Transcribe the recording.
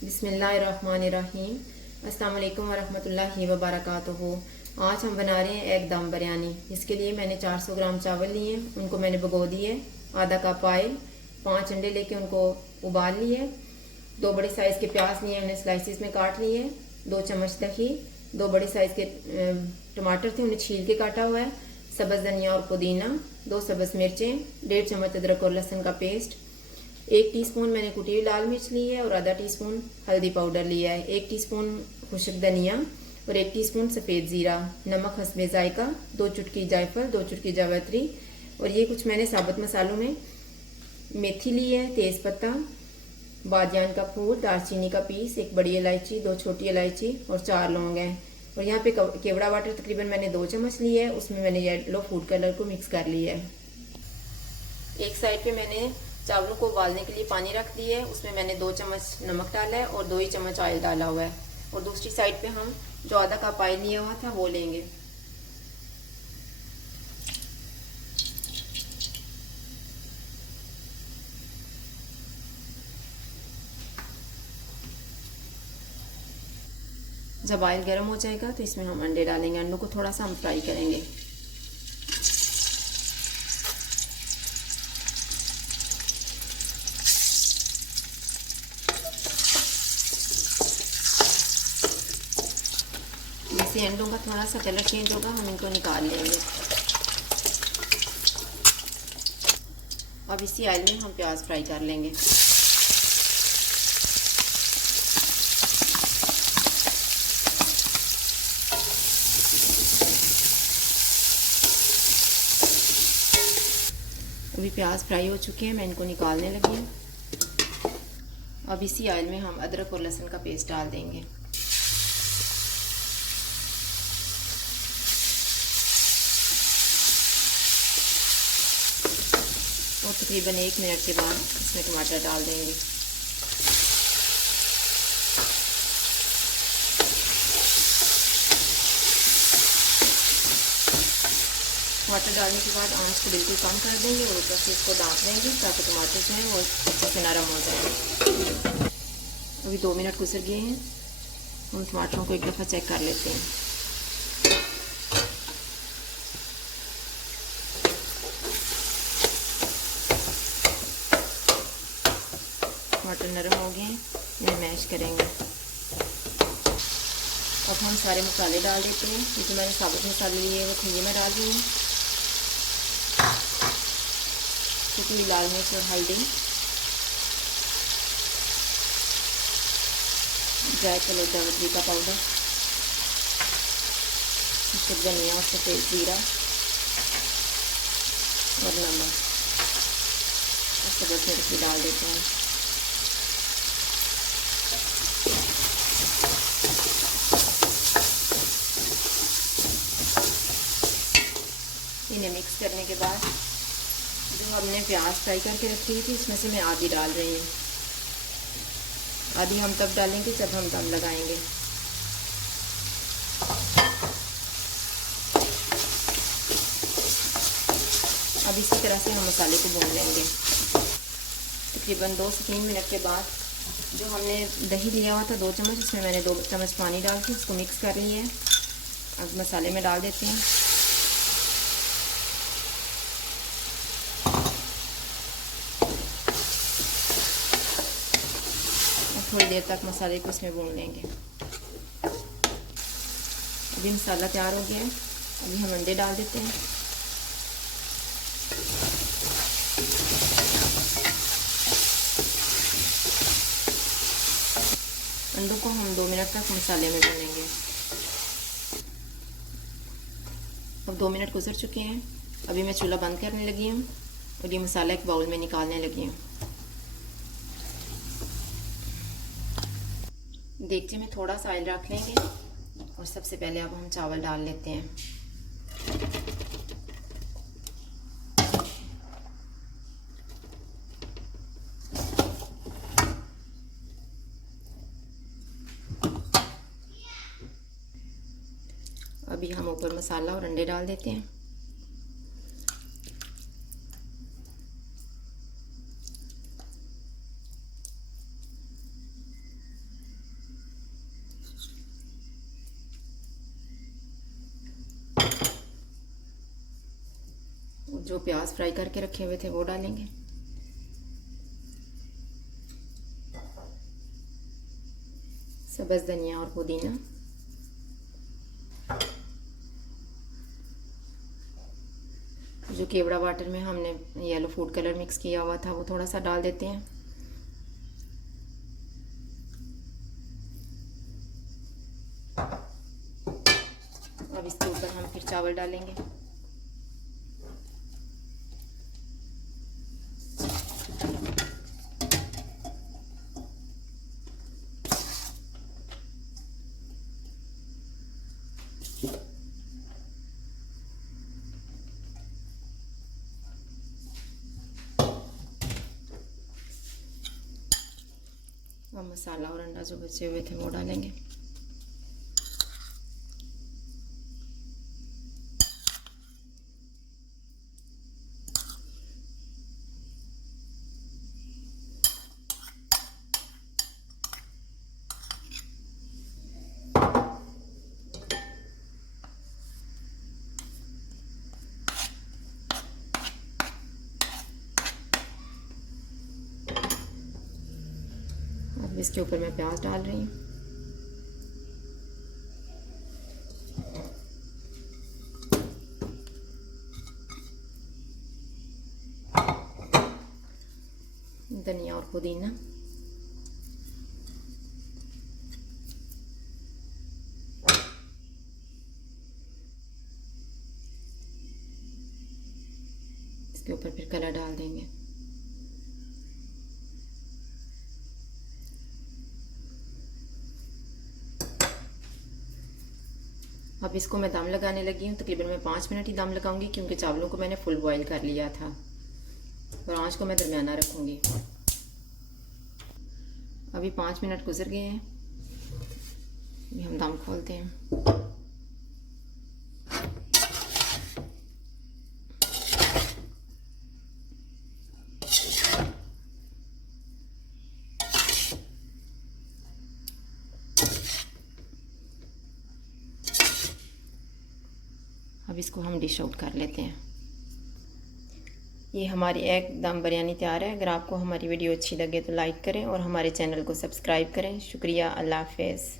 बिस्मिल्लाहिर्रहमानिर्रहीम। अस्सलाम वालेकुम वरहमतुल्लाहि वबरकातुहू। आज हम बना रहे हैं एक दम बिरयानी। इसके लिए मैंने 400 ग्राम चावल लिए, उनको मैंने भिगो दिए। आधा कप ऑयल, 5 अंडे लेके उनको उबाल लिए। 2 बड़े साइज़ के प्याज लिए, उन्हें स्लाइसिस में काट लिए। 2 चम्मच दही, 2 बड़े साइज़ के टमाटर थे, उन्हें छील के काटा हुआ है। सब्ज़ धनिया और पुदीना, 2 सब्ज़ मिर्चें, 1.5 चम्मच अदरक और लहसुन का पेस्ट, 1 टीस्पून मैंने कुटी हुई लाल मिर्च ली है और आधा टीस्पून हल्दी पाउडर लिया है। 1 टीस्पून खुश्क धनिया और 1 टीस्पून सफ़ेद ज़ीरा, नमक हस्बे जायका, 2 चुटकी जायफल, 2 चुटकी जावित्री। और ये कुछ मैंने साबुत मसालों में मेथी ली है, तेज़ पत्ता, बादियान का फूल, दालचीनी का पीस, 1 बड़ी इलायची, 2 छोटी इलायची और 4 लौंग हैं। और यहाँ पे केवड़ा वाटर तकरीबन मैंने 2 चम्मच लिया है, उसमें मैंने येलो फूड कलर को मिक्स कर लिया है। एक साइड पे मैंने चावलों को उबालने के लिए पानी रख दिया है, उसमें मैंने 2 चम्मच नमक डाला है और 2 ही चम्मच ऑयल डाला हुआ है। और दूसरी साइड पे हम जो आधा कप ऑयल लिया हुआ था वो लेंगे। जब ऑयल गर्म हो जाएगा तो इसमें हम अंडे डालेंगे। अंडों को थोड़ा सा हम फ्राई करेंगे। जैसे अंडों का थोड़ा सा कलर चेंज होगा हम इनको निकाल लेंगे। अब इसी ऑयल में हम प्याज फ्राई कर लेंगे। अभी प्याज फ्राई हो चुके हैं, मैं इनको निकालने लगी हूँ। अब इसी ऑयल में हम अदरक और लहसुन का पेस्ट डाल देंगे। और तकरीबन 1 मिनट के बाद इसमें टमाटर डाल देंगे। टमाटर डालने के बाद आंच को बिल्कुल कम कर देंगे और ऊपर से इसको ढक देंगे ताकि टमाटर जो है वो अच्छे से नरम हो जाए। अभी 2 मिनट गुजर गए हैं, हम टमाटरों को एक दफ़ा चेक कर लेते हैं। टमाटर नरम हो गए हैं, इन्हें मैश करेंगे। अब हम सारे मसाले डाल देते हैं। ये जो मैंने साबुत मसाले लिए वो थे, ये मैं डाल रही हूँ। कुटी लाल मिर्च और हल्दी, जायफल और जावित्री का पाउडर, धनिया और सफ़ेद ज़ीरा और नमक और सब्ज़ मिर्च भी डाल देते हैं। इन्हें मिक्स करने के बाद जो हमने प्याज फ्राई करके रखी थी इसमें से मैं आधी डाल रही हूँ। आधी हम तब डालेंगे जब हम दम लगाएंगे। अब इसी तरह से हम मसाले को भून लेंगे। तकरीबन 2 से 3 मिनट के बाद जो हमने दही लिया हुआ था 2 चम्मच, इसमें मैंने 2 चम्मच पानी डाल के उसको मिक्स कर लिया है। अब मसाले में डाल देते हैं। थोड़ी देर तक मसाले को इसमें भून लेंगे। अभी मसाला तैयार हो गया है, अभी हम अंडे डाल देते हैं। अंडों को हम 2 मिनट तक मसाले में भूनेंगे। अब 2 मिनट गुजर चुके हैं, अभी मैं चूल्हा बंद करने लगी हूँ और ये मसाला एक बाउल में निकालने लगी हूँ। देगचे में थोड़ा सा ऑयल रख लेंगे और सबसे पहले अब हम चावल डाल लेते हैं। अभी हम ऊपर मसाला और अंडे डाल देते हैं। जो प्याज फ्राई करके रखे हुए थे वो डालेंगे। सब्ज़ धनिया और पुदीना, जो केवड़ा वाटर में हमने येलो फूड कलर मिक्स किया हुआ था वो थोड़ा सा डाल देते हैं। अब इसके ऊपर हम फिर चावल डालेंगे। अब मसाला और अंडा जो बचे हुए थे वो डालेंगे। अब इसके ऊपर मैं प्याज डाल रही हूँ। धनिया और पुदीना, इसके ऊपर फिर कलर डाल देंगे। अब इसको मैं दम लगाने लगी हूँ। तकरीबन मैं 5 मिनट ही दम लगाऊंगी क्योंकि चावलों को मैंने फुल बॉईल कर लिया था और आंच को मैं दरमियाना रखूँगी। अभी 5 मिनट गुजर गए हैं। अभी हम दम खोलते हैं। अब इसको हम डिश आउट कर लेते हैं। ये हमारी एग दम बिरयानी तैयार है। अगर आपको हमारी वीडियो अच्छी लगे तो लाइक करें और हमारे चैनल को सब्सक्राइब करें। शुक्रिया। अल्लाह हाफ़िज़।